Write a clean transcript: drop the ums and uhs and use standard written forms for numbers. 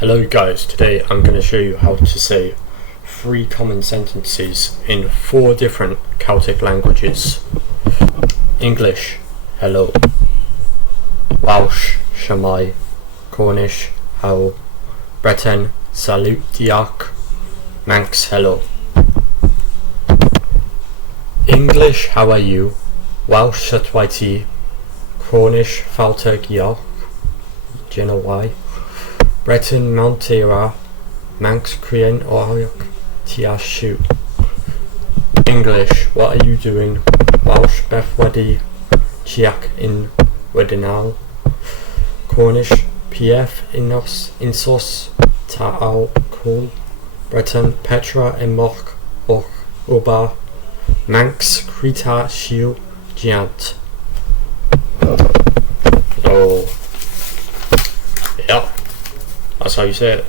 Hello guys, today I'm going to show you how to say 3 common sentences in 4 different Celtic languages. English, hello. Welsh, Shwmae. Cornish, how. Breton, Salud, deoc'h. Manx, hello. English, how are you? Welsh, ydych. Cornish, Falta, genowgh. Breton, Mont, Manx, Cre'n, oc'h, shiu. English, what are you doing? Welsh, Beth, ydych, in wneud. Cornish, Pyth, esos, cool. Breton, Petra, emoac'h, ober. Manx, Cre'n, shiu, jeant. So, yeah, that's how you say it.